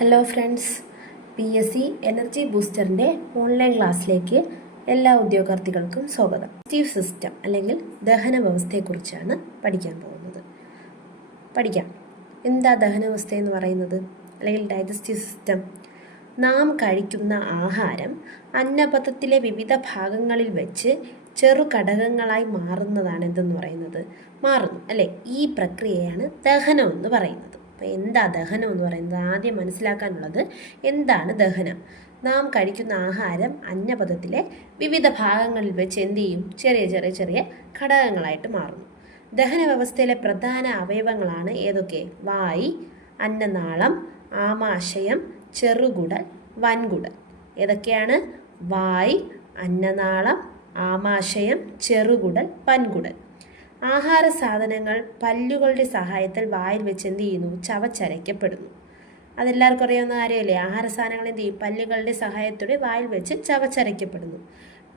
Hello friends P S C energy ബൂസ്റ്ററിന്റെ online ക്ലാസ്സിലേക്ക് എല്ലാ ഉദ്യോഗാർത്ഥികൾക്കും സ്വാഗതം. സ്റ്റീവ് സിസ്റ്റം അല്ലെങ്കിൽ ദഹന വ്യവസ്ഥയെക്കുറിച്ചാണ് പഠിക്കാൻ പോകുന്നത്. പഠിക്കാം. എന്താ ദഹന വ്യവസ്ഥ എന്ന് പറയുന്നത്? അല്ലെങ്കിൽ ഡൈജസ്റ്റീവ് സിസ്റ്റം നാം കഴിക്കുന്ന ആഹാരം അന്നപഥത്തിലെ വിവിധ ഭാഗങ്ങളിൽ വെച്ച് ചെറു ഘടകങ്ങളായി മാറുന്നതാണ് എന്തെന്ന് പറയുന്നത്? മാറുന്നു. അല്ലേ? ഈ പ്രക്രിയയാണ് ദഹനം എന്ന് പറയുന്നത്. അപ്പോൾ എന്താ ദഹനം എന്ന് പറയുന്നത്? ആദ്യം മനസ്സിലാക്കാനുള്ളത് എന്താണ് ദഹനം? നാം കഴിക്കുന്ന ആഹാരം അന്നപഥത്തിലെ വിവിധ ഭാഗങ്ങളിൽ വെച്ച് എന്ത് ചെയ്യും? ചെറിയ ചെറിയ ചെറിയ ഘടകങ്ങളായിട്ട് മാറുന്നു. ദഹന വ്യവസ്ഥയിലെ പ്രധാന അവയവങ്ങളാണ് ഏതൊക്കെ? വായി അന്നനാളം ആമാശയം ചെറുകുടൽ വൻകുടൽ. ഏതൊക്കെയാണ്? വായി അന്നനാളം ആമാശയം ചെറുകുടൽ വൻകുടൽ. ആഹാര സാധനങ്ങൾ പല്ലുകളുടെ സഹായത്തിൽ വായിൽ വെച്ച് എന്ത് ചെയ്യുന്നു? ചവച്ചരയ്ക്കപ്പെടുന്നു. അതെല്ലാവർക്കും അറിയാവുന്ന കാര്യമല്ലേ? ആഹാര സാധനങ്ങൾ എന്ത് ചെയ്യും? പല്ലുകളുടെ സഹായത്തോടെ വായിൽ വെച്ച് ചവച്ചരയ്ക്കപ്പെടുന്നു.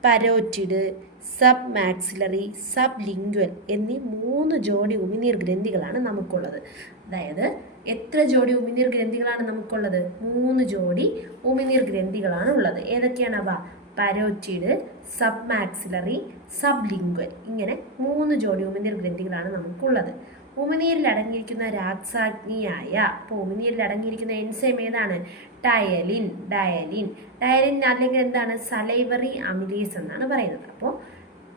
Parotid submaxillary sublingual എന്നീ മൂന്ന് ജോഡി ഉമിനീർ ഗ്രന്ഥികളാണ് നമുക്കുള്ളത്. അതായത് എത്ര ജോഡി ഉമിനീർ ഗ്രന്ഥികളാണ് നമുക്കുള്ളത്? മൂന്ന് ജോഡി ഉമിനീർ ഗ്രന്ഥികളാണ് ഉള്ളത്. ഏതൊക്കെയാണ് അവ? Parotid submaxillary sublingual ഇങ്ങനെ മൂന്ന് ജോഡി ഉമിനീർ ഗ്രന്ഥികളാണ് നമുക്കുള്ളത്. ഉമിനീരിൽ അടങ്ങിയിരിക്കുന്ന രാക്സാഗ്നിയായ അപ്പോൾ ഉമിനീരിൽ അടങ്ങിയിരിക്കുന്ന എൻസൈം ഏതാണ്? ടയലിൻ ഡയലിൻ. ഡയലിൻ അല്ലെങ്കിൽ എന്താണ്? സലൈവറി അമിലേസ് എന്നാണ് പറയുന്നത്. അപ്പോൾ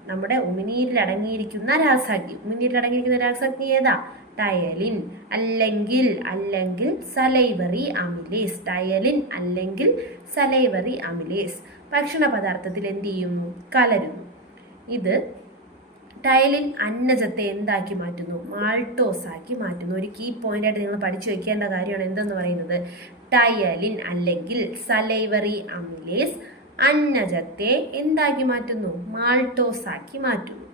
നമ്മുടെ ഉമിനീരിൽ അടങ്ങിയിരിക്കുന്ന രാസാഗ്നി ഉമിനീരിൽ അടങ്ങിയിരിക്കുന്ന രാസാഗ്നി ഏതാ? ടയലിൻ. അല്ലെങ്കിൽ അല്ലെങ്കിൽ സലൈവറി അമിലേസ്. ടയലിൻ അല്ലെങ്കിൽ സലൈവറി അമിലേസ്. ഭക്ഷണ പദാർത്ഥത്തിൽ എന്ത് ചെയ്യുന്നു കലരുന്നു. ഇത് ടൈലിൻ അന്നജത്തെ എന്താക്കി മാറ്റുന്നു? മാൾട്ടോസ് ആക്കി മാറ്റുന്നു. ഒരു കീ പോയിന്റ് ആയിട്ട് നിങ്ങൾ പഠിച്ചു വെക്കേണ്ട കാര്യമാണ് എന്തെന്ന് പറയുന്നത്? ടയലിൻ അല്ലെങ്കിൽ സലൈവറി അമിലേസ് അന്നജത്തെ എന്താക്കി മാറ്റുന്നു? മാൾട്ടോസ് ആക്കി മാറ്റുന്നു.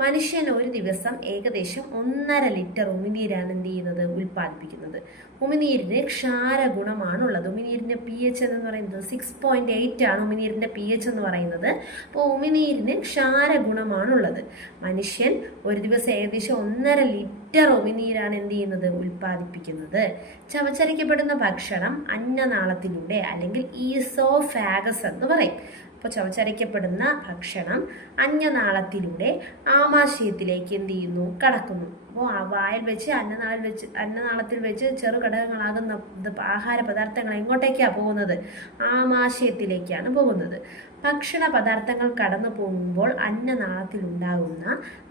മനുഷ്യൻ ഒരു ദിവസം ഏകദേശം ഒന്നര ലിറ്റർ ഉമിനീരാണ് എന്ത് ചെയ്യുന്നത്? ഉൽപ്പാദിപ്പിക്കുന്നത്. ഉമിനീരിന് ക്ഷാര ഗുണമാണുള്ളത് ഉമിനീരിന്റെ പി എച്ച് എന്ന് പറയുന്നത് സിക്സ് പോയിന്റ് എയ്റ്റ് ആണ് ഉമിനീരിന്റെ പി എച്ച് എന്ന് പറയുന്നത്. അപ്പോൾ ഉമിനീരിന് ക്ഷാരഗുണമാണുള്ളത്. മനുഷ്യൻ ഒരു ദിവസം ഏകദേശം ഒന്നര ലിറ്റർ ഉമിനീരാണ് എന്ത് ചെയ്യുന്നത്? ഉൽപ്പാദിപ്പിക്കുന്നത്. ചവച്ചരയ്ക്കപ്പെടുന്ന ഭക്ഷണം അന്നനാളത്തിലൂടെ അല്ലെങ്കിൽ ഈസോഫാഗസ് എന്ന് പറയും. അപ്പോൾ ചവച്ചരയ്ക്കപ്പെടുന്ന ഭക്ഷണം അന്നനാളത്തിലൂടെ ആമാശയത്തിലേക്ക് എന്ത് ചെയ്യുന്നു? കടക്കുന്നു. അപ്പോൾ ആ വായിൽ വെച്ച് അന്നനാളിൽ വെച്ച് അന്നനാളത്തിൽ വെച്ച് ചെറു ഘടകങ്ങളാകുന്ന ആഹാര പദാർത്ഥങ്ങൾ എങ്ങോട്ടേക്കാണ് പോകുന്നത്. ആമാശയത്തിലേക്കാണ് പോകുന്നത്. ഭക്ഷണ പദാർത്ഥങ്ങൾ കടന്നു പോകുമ്പോൾ അന്നനാളത്തിൽ ഉണ്ടാകുന്ന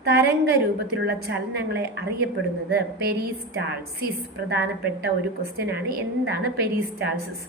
തരംഗ രൂപത്തിലുള്ള ചലനങ്ങളെ അറിയപ്പെടുന്നത് പെരിസ്റ്റാൾസിസ്. പ്രധാനപ്പെട്ട ഒരു ക്വസ്റ്റ്യൻ ആണ് എന്താണ് പെരിസ്റ്റാൾസിസ്?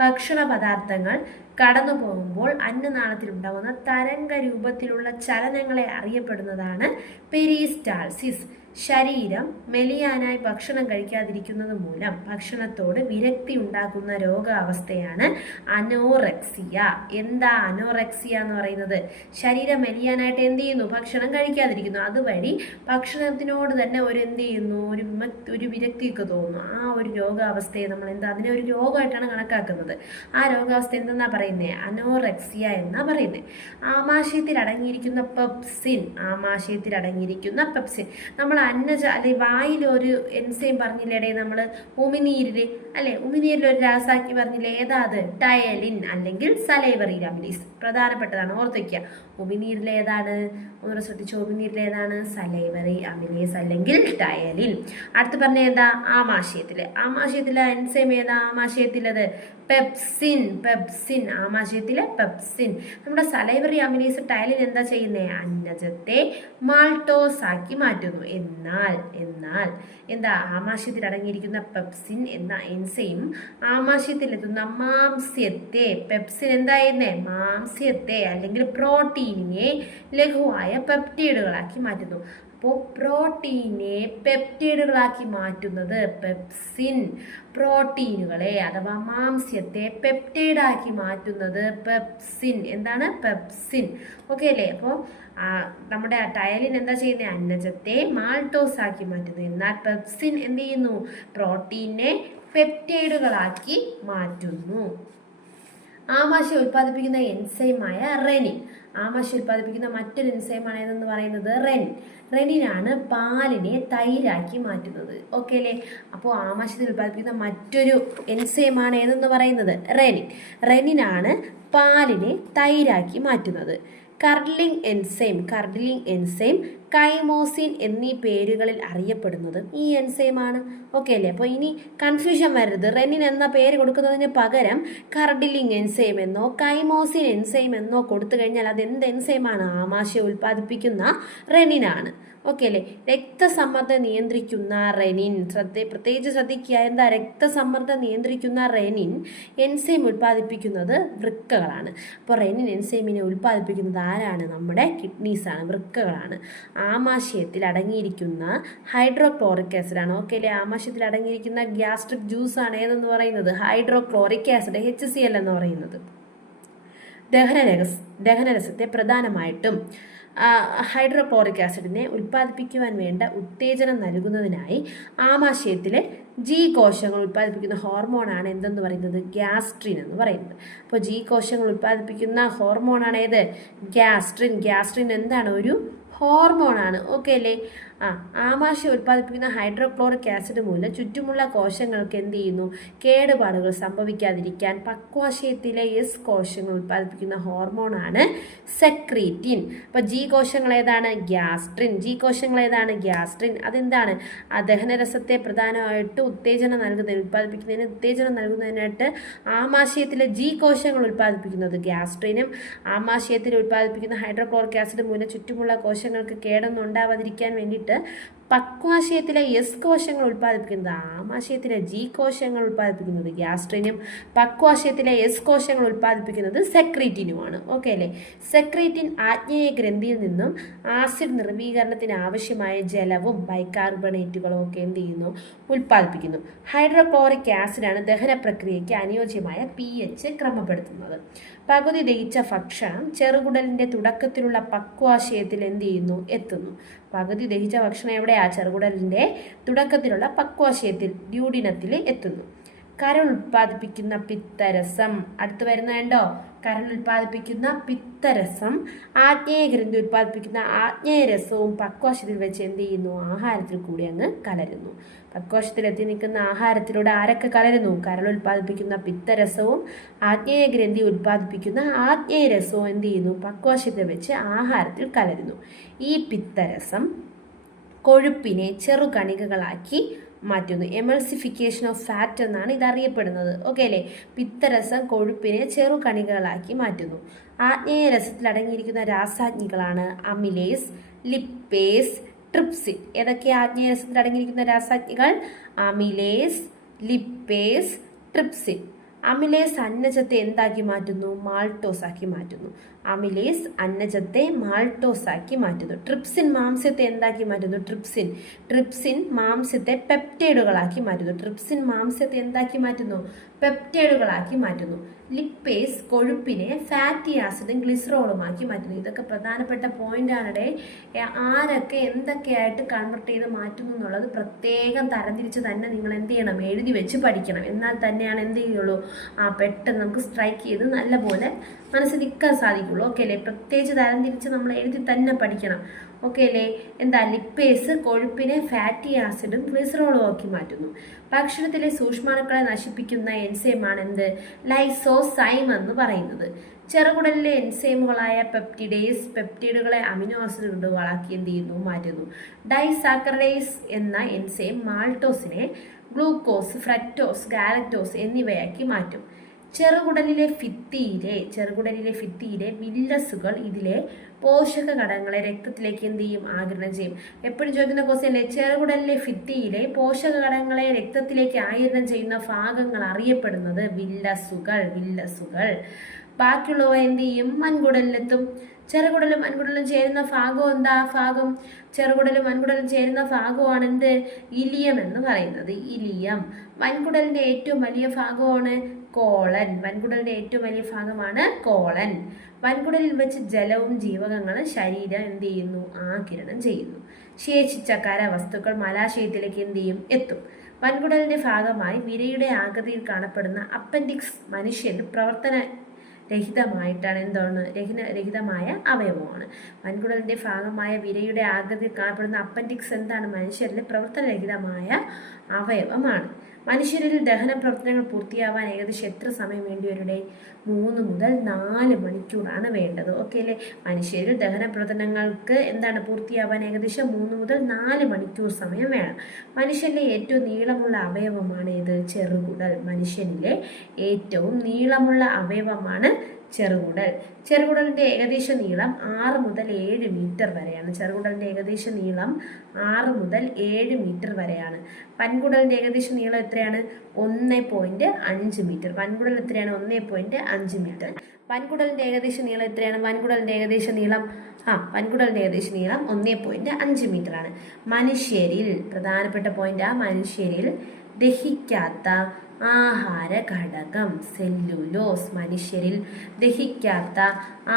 ഭക്ഷണ പദാർത്ഥങ്ങൾ കടന്നു പോകുമ്പോൾ അന്നനാളത്തിൽ ഉണ്ടാകുന്ന തരംഗ രൂപത്തിലുള്ള ചലനങ്ങളെ അറിയപ്പെടുന്നതാണ് പെരിസ്റ്റാൾസിസ്. ശരീരം മെലിയാനായി ഭക്ഷണം കഴിക്കാതിരിക്കുന്നത് മൂലം ഭക്ഷണത്തോട് വിരക്തി ഉണ്ടാക്കുന്ന രോഗാവസ്ഥയാണ് അനോറക്സിയ. എന്താ അനോറക്സിയ എന്ന് പറയുന്നത്? ശരീരം മെലിയാനായിട്ട് എന്ത് ചെയ്യുന്നു? ഭക്ഷണം കഴിക്കാതിരിക്കുന്നു. അതുവഴി ഭക്ഷണത്തിനോട് തന്നെ ഒരു എന്ത് ചെയ്യുന്നു? ഒരു ഒരു വിരക്തിയൊക്കെ തോന്നുന്നു. ആ ഒരു രോഗാവസ്ഥയെ നമ്മൾ എന്താ അതിനെ ഒരു രോഗമായിട്ടാണ് കണക്കാക്കുന്നത്. ആ രോഗാവസ്ഥ എന്തെന്നാ പറയുന്നത് അനോറക്സിയ എന്നാ പറയുന്നത് ആമാശയത്തിൽ അടങ്ങിയിരിക്കുന്ന പെപ്സിൻ ആമാശയത്തിൽ അടങ്ങിയിരിക്കുന്ന പെപ്സിൻ. നമ്മൾ അന്നജ അല്ലെ വായിൽ ഒരു എൻസൈം പറഞ്ഞില്ലേടേ നമ്മൾ ഉമിനീരിൽ അല്ലെ ഉമിനീരിൽ ഒരു രാസാക്കി പറഞ്ഞില്ലേ ഏതാ അത്? ടയലിൻ അല്ലെങ്കിൽ സലൈവറി അമിലീസ് പ്രധാനപ്പെട്ടതാണ് ഓർത്ത് വയ്ക്കുക ഉമിനീരിൽ ഏതാണ്? ഒന്ന് ശ്രദ്ധിച്ചു ഉമിനീരിൽ ഏതാണ്? സലൈവറി അമിലേസ് അല്ലെങ്കിൽ ടയലിൻ അടുത്ത് പറഞ്ഞ ഏതാ ആമാശയത്തിൽ ആമാശയത്തിലെ എൻസൈം ഏതാ? ആമാശയത്തിലത്? പെപ്സിൻ പെപ്സിൻ ആമാശയത്തിലെ പെപ്സിൻ നമ്മുടെ സലൈവറി അമിലേസ് ടയലിൻ എന്താ ചെയ്യുന്നത് അന്നജത്തെ മാൾട്ടോസ് ആക്കി മാറ്റുന്നു. എന്നാൽ എന്നാൽ എന്താ ആമാശയത്തിൽ അടങ്ങിയിരിക്കുന്ന പെപ്സിൻ എന്ന എൻസൈം ആമാശയത്തിലെത്തുന്ന മാംസ്യത്തെ പെപ്സിൻ എന്തായിരുന്നേ? മാംസ്യത്തെ അല്ലെങ്കിൽ പ്രോട്ടീനിനെ ലഘുവായ പെപ്റ്റൈഡുകളാക്കി മാറ്റുന്നു. അപ്പോൾ പ്രോട്ടീനെ പെപ്റ്റൈഡുകളാക്കി മാറ്റുന്നത് പെപ്സിൻ പ്രോട്ടീനുകളെ അഥവാ മാംസ്യത്തെ പെപ്റ്റൈഡാക്കി മാറ്റുന്നത് പെപ്സിൻ. എന്താണ്? പെപ്സിൻ. ഓക്കെ അല്ലേ? അപ്പോൾ നമ്മുടെ ആ ടയലിൻ എന്താ ചെയ്യുന്നത് അന്നജത്തെ മാൾട്ടോസ് ആക്കി മാറ്റുന്നു എന്നാൽ പെപ്സിൻ എന്ത് ചെയ്യുന്നു? പ്രോട്ടീനെ പെപ്റ്റൈഡുകളാക്കി മാറ്റുന്നു. ആമാശയം ഉൽപ്പാദിപ്പിക്കുന്ന എൻസൈമായ റെനിൻ. ആമാശയം ഉൽപ്പാദിപ്പിക്കുന്ന മറ്റൊരു എൻസൈമാണ് ഏതെന്ന് പറയുന്നത്? റെൻ. റെനിനാണ് പാലിനെ തൈരാക്കി മാറ്റുന്നത്. ഓക്കെ അല്ലേ? അപ്പോൾ ആമാശയത്തിൽ ഉൽപ്പാദിപ്പിക്കുന്ന മറ്റൊരു എൻസൈമാണ് ഏതെന്ന് പറയുന്നത്? റെനിൻ. റെനിനാണ് പാലിനെ തൈരാക്കി മാറ്റുന്നത്. കർഡ്ലിംഗ് എൻസൈം കർഡ്ലിംഗ് എൻസൈം കൈമോസിൻ എന്നീ പേരുകളിൽ അറിയപ്പെടുന്നത് ഈ എൻസൈം ആണ്. ഓക്കെ അല്ലേ? അപ്പോൾ ഇനി കൺഫ്യൂഷൻ വരരുത്. റെനിൻ എന്ന പേര് കൊടുക്കുന്നതിന് പകരം കർഡിലിംഗ് എൻസൈം എന്നോ കൈമോസിൻ എൻസൈം എന്നോ കൊടുത്തു കഴിഞ്ഞാൽ അത് എന്ത് എൻസൈമാണ് ആമാശയം ഉൽപ്പാദിപ്പിക്കുന്ന റെനിനാണ് ഓക്കെ അല്ലേ? രക്തസമ്മർദ്ദം നിയന്ത്രിക്കുന്ന റെനിൻ ശ്രദ്ധ പ്രത്യേകിച്ച് ശ്രദ്ധിക്കുക. എന്താ? രക്തസമ്മർദ്ദം നിയന്ത്രിക്കുന്ന റെനിൻ എൻസൈം ഉൽപ്പാദിപ്പിക്കുന്നത് വൃക്കകളാണ്. അപ്പോൾ റെനിൻ എൻസൈമിനെ ഉൽപ്പാദിപ്പിക്കുന്നത് ആരാണ്? നമ്മുടെ കിഡ്നീസാണ് വൃക്കകളാണ്. ആമാശയത്തിൽ അടങ്ങിയിരിക്കുന്ന ഹൈഡ്രോക്ലോറിക് ആസിഡാണ്. ഓക്കെ അല്ലേ? ആമാശയത്തിൽ അടങ്ങിയിരിക്കുന്ന ഗ്യാസ്ട്രിക് ജ്യൂസ് ആണ് ഏതെന്ന് പറയുന്നത്? Hydrochloric acid H C L എന്ന് പറയുന്നത്. ദഹനരഹസ് ദഹനരസത്തെ പ്രധാനമായിട്ടും ഹൈഡ്രോക്ലോറിക് ആസിഡിനെ ഉൽപ്പാദിപ്പിക്കുവാൻ വേണ്ട ഉത്തേജനം നൽകുന്നതിനായി ആമാശയത്തിലെ ജി കോശങ്ങൾ ഉൽപ്പാദിപ്പിക്കുന്ന ഹോർമോണാണ് എന്തെന്ന് പറയുന്നത്? ഗ്യാസ്ട്രിൻ എന്ന് പറയുന്നത്. അപ്പോൾ ജി കോശങ്ങൾ ഉൽപ്പാദിപ്പിക്കുന്ന ഹോർമോണാണ് ഏത്? ഗ്യാസ്ട്രിൻ. ഗ്യാസ്ട്രിൻ എന്താണ്? ഒരു ഹോർമോണാണ്. ഓക്കെ അല്ലേ? ആ ആമാശയം ഉൽപ്പാദിപ്പിക്കുന്ന ഹൈഡ്രോക്ലോറിക് ആസിഡ് മൂലം ചുറ്റുമുള്ള കോശങ്ങൾക്ക് എന്ത് ചെയ്യുന്നു? കേടുപാടുകൾ സംഭവിക്കാതിരിക്കാൻ പക്വാശയത്തിലെ എസ് കോശങ്ങൾ ഉൽപ്പാദിപ്പിക്കുന്ന ഹോർമോണാണ് സെക്രീറ്റിൻ അപ്പോൾ ജി കോശങ്ങൾ ഏതാണ്? ഗ്യാസ്ട്രിൻ ജി കോശങ്ങൾ ഏതാണ്? ഗ്യാസ്ട്രിൻ അതെന്താണ്? ആ ദഹനരസത്തെ പ്രധാനമായിട്ട് ഉത്തേജനം നൽകുന്നതിന് ഉൽപ്പാദിപ്പിക്കുന്നതിന് ഉത്തേജനം നൽകുന്നതിനായിട്ട് ആമാശയത്തിലെ ജി കോശങ്ങൾ ഉൽപ്പാദിപ്പിക്കുന്നത് ഗ്യാസ്ട്രിനും ആമാശയത്തിൽ ഉൽപ്പാദിപ്പിക്കുന്ന ഹൈഡ്രോക്ലോറിക് ആസിഡ് മൂലം ചുറ്റുമുള്ള കോശങ്ങൾക്ക് കേടൊന്നും ഉണ്ടാവാതിരിക്കാൻ വേണ്ടിയിട്ട് வந்துட்டு പക്വാശയത്തിലെ എസ് കോശങ്ങൾ ഉൽപ്പാദിപ്പിക്കുന്നത് ആമാശയത്തിലെ ജി കോശങ്ങൾ ഉൽപ്പാദിപ്പിക്കുന്നത് ഗ്യാസ്ട്രിനും പക്വാശയത്തിലെ എസ് കോശങ്ങൾ ഉൽപ്പാദിപ്പിക്കുന്നത് സെക്രീറ്റിനുമാണ് ഓക്കെ അല്ലേ? സെക്രീറ്റിൻ ആജ്ഞേയ ഗ്രന്ഥിയിൽ നിന്നും ആസിഡ് നിർവീകരണത്തിന് ആവശ്യമായ ജലവും ബൈകാർബണേറ്റുകളും ഒക്കെ എന്ത് ചെയ്യുന്നു? ഉൽപ്പാദിപ്പിക്കുന്നു. ഹൈഡ്രോക്ലോറിക് ആസിഡാണ് ദഹന പ്രക്രിയയ്ക്ക് അനുയോജ്യമായ പി എച്ച് ക്രമപ്പെടുത്തുന്നത്. പകുതി ദഹിച്ച ഭക്ഷണം ചെറുകുടലിന്റെ തുടക്കത്തിലുള്ള പക്വാശയത്തിൽ എന്ത് ചെയ്യുന്നു? എത്തുന്നു. പകുതി ദഹിച്ച ഭക്ഷണം എവിടെയാ ചെറുകുടലിന്റെ തുടക്കത്തിലുള്ള പക്വാശയത്തിൽ ഡ്യൂഡിനത്തിൽ എത്തുന്നു. കരൾ ഉൽപ്പാദിപ്പിക്കുന്ന പിത്തരസം. അടുത്ത് വരുന്നുണ്ടോ കരൾ ഉൽപ്പാദിപ്പിക്കുന്ന പിത്തരസം. ആജ്ഞേയ ഗ്രന്ഥി ഉൽപ്പാദിപ്പിക്കുന്ന ആജ്ഞേയ രസവും പക്വാശത്തിൽ വെച്ച് എന്ത് ചെയ്യുന്നു? ആഹാരത്തിൽ കൂടി അങ്ങ് കലരുന്നു. പക്വാശത്തിൽ എത്തി നിൽക്കുന്ന ആഹാരത്തിലൂടെ ആരൊക്കെ കലരുന്നു? കരൾ ഉൽപ്പാദിപ്പിക്കുന്ന പിത്തരസവും ആജ്ഞേയ ഗ്രന്ഥി ഉൽപ്പാദിപ്പിക്കുന്ന ആജ്ഞേയ രസവും എന്ത് ചെയ്യുന്നു? പക്വാശത്തിൽ വെച്ച് ആഹാരത്തിൽ കലരുന്നു. ഈ പിത്തരസം കൊഴുപ്പിനെ ചെറുകണികകളാക്കി മാറ്റുന്നു എമൾസിഫിക്കേഷൻ ഓഫ് ഫാറ്റ് എന്നാണ് ഇതറിയപ്പെടുന്നത്. ഓക്കെ അല്ലേ? പിത്തരസം കൊഴുപ്പിനെ ചെറുകണികകളാക്കി മാറ്റുന്നു. ആജ്ഞേയ രസത്തിൽ അടങ്ങിയിരിക്കുന്ന രാസാജ്ഞികളാണ് അമിലേസ് ലിപ്പേസ് ട്രിപ്സിൻ. ഏതൊക്കെ ആജ്ഞേയ രസത്തിൽ അടങ്ങിയിരിക്കുന്ന രാസാജ്ഞികൾ? Amylase lipase trypsin. അമിലേസ് അന്നജത്തെ എന്താക്കി മാറ്റുന്നു? മാൾട്ടോസ് ആക്കി മാറ്റുന്നു. അമിലേസ് അന്നജത്തെ മാൾട്ടോസ് ആക്കി മാറ്റുന്നു. ട്രിപ്സിൻ മാംസ്യത്തെ എന്താക്കി മാറ്റുന്നു? ട്രിപ്സിൻ. ട്രിപ്സിൻ മാംസ്യത്തെ പെപ്റ്റൈഡുകളാക്കി മാറ്റുന്നു. ട്രിപ്സിൻ മാംസ്യത്തെ എന്താക്കി മാറ്റുന്നു? പെപ്റ്റൈഡുകളാക്കി മാറ്റുന്നു. ലിപ്പേസ് കൊഴുപ്പിനെ ഫാറ്റി ആസിഡും ഗ്ലിസറോളുമാക്കി മാറ്റുന്നു. ഇതൊക്കെ പ്രധാനപ്പെട്ട പോയിന്റ് ആണിടെ. ആരൊക്കെ എന്തൊക്കെയായിട്ട് കൺവെർട്ട് ചെയ്ത് മാറ്റുന്നു എന്നുള്ളത് പ്രത്യേകം തരംതിരിച്ച് തന്നെ നിങ്ങൾ എന്ത് ചെയ്യണം? എഴുതി വെച്ച് പഠിക്കണം. എന്നാൽ തന്നെയാണ് എന്ത് ചെയ്യുള്ളൂ? ആ പെട്ടെന്ന് നമുക്ക് സ്ട്രൈക്ക് ചെയ്ത് നല്ലപോലെ മനസ്സിൽ നിൽക്കാൻ സാധിക്കുള്ളൂ. ഓക്കെ അല്ലേ? പ്രത്യേകിച്ച് തരംതിരിച്ച് നമ്മൾ എഴുതി തന്നെ പഠിക്കണം. ഓക്കെ അല്ലേ? എന്താ ലിപ്പേസ് കൊഴുപ്പിനെ ഫാറ്റി ആസിഡും ഗ്ലിസറോളും ആക്കി മാറ്റുന്നു. ഭക്ഷണത്തിലെ സൂക്ഷ്മാണുക്കളെ നശിപ്പിക്കുന്ന എൻസൈമാണ് എന്ത്? ലൈസോസൈം എന്ന് പറയുന്നത്. ചെറുകുടലിലെ എൻസൈമുകളായ പെപ്റ്റിഡേസ് പെപ്റ്റിഡുകളെ അമിനോ ആസിഡ് കൊണ്ട് വളാക്കി എന്ത് ചെയ്യുന്നു? മാറ്റുന്നു. ഡൈസാക്കറൈസ് എന്ന എൻസൈം മാൾട്ടോസിനെ ഗ്ലൂക്കോസ് ഫ്രക്ടോസ് ഗാലക്ടോസ് എന്നിവയാക്കി മാറ്റും. ചെറുകുടലിലെ ഫിത്തിയിലെ ചെറുകുടലിലെ ഫിത്തിയിലെ മില്ലസുകൾ ഇതിലെ പോഷക ഘടകങ്ങളെ രക്തത്തിലേക്ക് എന്ത് ചെയ്യും? ആഗിരണം ചെയ്യും. എപ്പോഴും ചോദിക്കുന്ന ക്വസ്റ്റ്യൻ ചെറുകുടലിലെ ഫിത്തിയിലെ പോഷക ഘടകങ്ങളെ രക്തത്തിലേക്ക് ആഗിരണം ചെയ്യുന്ന ഭാഗങ്ങൾ അറിയപ്പെടുന്നത് വില്ലസുകൾ വില്ലസുകൾ ബാക്കിയുള്ളവ എന്ത് ചെയ്യും? മൺകുടലിലെത്തും. ചെറുകുടലും വൻകുടലും ചേരുന്ന ഭാഗം എന്താ? ഭാഗം ചെറുകുടലും വൻകുടലും ചേരുന്ന ഭാഗമാണ് എന്ത്? ഇലിയം എന്ന് പറയുന്നത്. ഇലിയം. വൻകുടലിന്റെ ഏറ്റവും വലിയ ഭാഗമാണ് കോളൻ. വൻകുടലിന്റെ ഏറ്റവും വലിയ ഭാഗമാണ് കോളൻ. വൻകുടലിൽ വെച്ച് ജലവും ജീവകങ്ങളും ശരീരം എന്ത് ചെയ്യുന്നു? ആകിരണം ചെയ്യുന്നു. ശേഷിച്ച കരവസ്തുക്കൾ മലാശയത്തിലേക്ക് എന്ത് ചെയ്യും? എത്തും. വൻകുടലിന്റെ ഭാഗമായി വിരയുടെ ആകൃതിയിൽ കാണപ്പെടുന്ന അപ്പൻഡിക്സ് മനുഷ്യൻ പ്രവർത്തന രഹിതമായിട്ടാണ് എന്താണ്? രഹിത രഹിതമായ അവയവമാണ്. വൻകുടലിന്റെ ഭാഗമായ വിരയുടെ ആകൃതിയിൽ കാണപ്പെടുന്ന അപ്പൻഡിക്സ് എന്താണ്? മനുഷ്യരിലെ പ്രവർത്തനരഹിതമായ അവയവമാണ്. മനുഷ്യരിൽ ദഹന പ്രവർത്തനങ്ങൾ പൂർത്തിയാവാൻ ഏകദേശം എത്ര സമയം വേണ്ടി വരുടെ? മൂന്ന് മുതൽ നാല് മണിക്കൂറാണ് വേണ്ടത്. ഓക്കെ അല്ലേ? മനുഷ്യരിൽ ദഹന പ്രവർത്തനങ്ങൾക്ക് എന്താണ് പൂർത്തിയാവാൻ ഏകദേശം മൂന്ന് മുതൽ നാല് മണിക്കൂർ സമയം വേണം. മനുഷ്യന്റെ ഏറ്റവും നീളമുള്ള അവയവമാണ് ഏത് ചെറുകുടൽ. മനുഷ്യനിലെ ഏറ്റവും നീളമുള്ള അവയവമാണ് ചെറുകുടൽ. ചെറുകുടലിന്റെ ഏകദേശ നീളം ആറ് മുതൽ ഏഴ് മീറ്റർ വരെയാണ്. ചെറുകുടലിന്റെ ഏകദേശ നീളം ആറ് മുതൽ ഏഴ് മീറ്റർ വരെയാണ്. പൻകുടലിന്റെ ഏകദേശ നീളം എത്രയാണ്? ഒന്ന് പോയിന്റ് അഞ്ച് മീറ്റർ. പൻകുടൽ എത്രയാണ്? ഒന്ന് പോയിന്റ് അഞ്ച് മീറ്റർ. വൻകുടലിന്റെ ഏകദേശ നീളം എത്രയാണ്? വൻകുടലിന്റെ ഏകദേശ നീളം ആ വൻകുടലിന്റെ ഏകദേശ നീളം ഒന്ന് പോയിന്റ് അഞ്ച് മീറ്റർ ആണ്. മനുഷ്യരിൽ പ്രധാനപ്പെട്ട പോയിന്റ് ആ മനുഷ്യരിൽ ദഹിക്കാത്ത ആഹാര ഘടകം സെല്ലുലോസ്. മനുഷ്യരിൽ ദഹിക്കാത്ത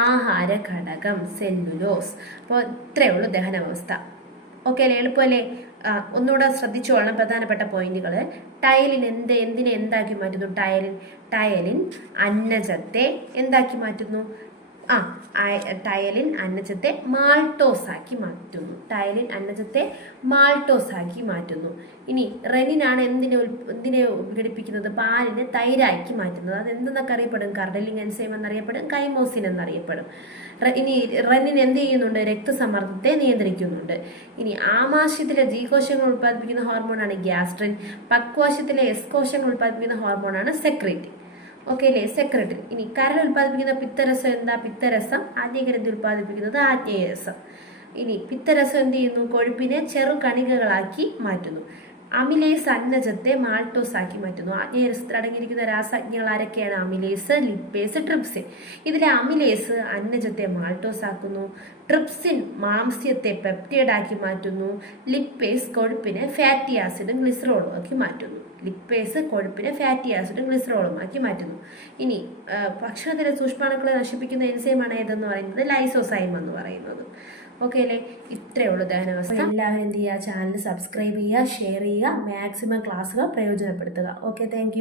ആഹാര ഘടകം സെല്ലുലോസ്. അപ്പോൾ ഇത്രയേ ഉള്ളൂ ദഹനാവസ്ഥ. ഓക്കെ അല്ലേ? എളുപ്പമല്ലേ? ഒന്നുകൂടെ ശ്രദ്ധിച്ചോളണം പ്രധാനപ്പെട്ട പോയിന്റുകൾ ടയലിൻ എന്ത് എന്തിനെ എന്താക്കി മാറ്റുന്നു? ടയലിൻ ടയലിൻ അന്നജത്തെ എന്താക്കി മാറ്റുന്നു? ആ ടയലിൻ അന്നജത്തെ മാൾട്ടോസ് ആക്കി മാറ്റുന്നു. ടയലിൻ അന്നജത്തെ മാൾട്ടോസ് ആക്കി മാറ്റുന്നു. ഇനി റെനിനാണ് എന്തിനെ എന്തിനെ വിഘടിപ്പിക്കുന്നത് പാലിനെ തൈരാക്കി മാറ്റുന്നത്. അത് എന്തെന്നൊക്കെ അറിയപ്പെടും? കർഡലിംഗ് എൻസൈം എന്നറിയപ്പെടും കൈമോസിൻ എന്നറിയപ്പെടും. ഇനി റെനിൻ എന്ത് ചെയ്യുന്നുണ്ട്? രക്തസമ്മർദ്ദത്തെ നിയന്ത്രിക്കുന്നുണ്ട്. ഇനി ആമാശയത്തിലെ ജി കോശങ്ങൾ ഉൽപ്പാദിപ്പിക്കുന്ന ഹോർമോണാണ് ഗ്യാസ്ട്രിൻ. പക്വാശത്തിലെ എസ് കോശങ്ങൾ ഉൽപ്പാദിപ്പിക്കുന്ന ഹോർമോണാണ് സെക്രേറ്റിൻ. ഓക്കെ അല്ലേ? സെക്രട്ടറി ഇനി കരൾ ഉൽപ്പാദിപ്പിക്കുന്ന പിത്തരസം എന്താ? പിത്തരസം. ആദ്യഗ്രന്ഥി ഉൽപ്പാദിപ്പിക്കുന്നത് ആജ്ഞേയരസം ഇനി പിത്തരസം എന്ത് ചെയ്യുന്നു? കൊഴുപ്പിനെ ചെറു കണികകളാക്കി മാറ്റുന്നു. അമിലേസ് അന്നജത്തെ മാൾട്ടോസ് ആക്കി മാറ്റുന്നു. ആജ്ഞേയരസത്തിൽ അടങ്ങിയിരിക്കുന്ന രാസജ്ഞകൾ ആരൊക്കെയാണ് അമിലേസ് ലിപ്പേസ് ട്രിപ്സിൻ. ഇതിലെ അമിലേസ് അന്നജത്തെ മാൾട്ടോസ് ആക്കുന്നു. ട്രിപ്സിൻ മാംസ്യത്തെ പെപ്റ്റൈഡാക്കി മാറ്റുന്നു. ലിപ്പേസ് കൊഴുപ്പിനെ ഫാറ്റി ആസിഡും ഗ്ലിസറോളും ആക്കി മാറ്റുന്നു. ലിപ്പേസ് കൊഴുപ്പിനെ ഫാറ്റി ആസിഡും ഗ്ലിസറോളും ആക്കി മാറ്റുന്നു. ഇനി ഭക്ഷണത്തിലെ സൂക്ഷ്മാണുക്കളെ നശിപ്പിക്കുന്ന എൻസൈമാണ് ഏതെന്ന് പറയുന്നത്? ലൈസോസൈം എന്ന് പറയുന്നത്. ഓക്കെ അല്ലേ ഇത്രയേ ഉള്ളൂ ധ്യാനാവസ്ഥ എല്ലാവരും എന്ത് ചെയ്യുക? ചാനൽ സബ്സ്ക്രൈബ് ചെയ്യുക ഷെയർ ചെയ്യുക മാക്സിമം ക്ലാസ്സുകൾ പ്രയോജനപ്പെടുത്തുക. Okay thank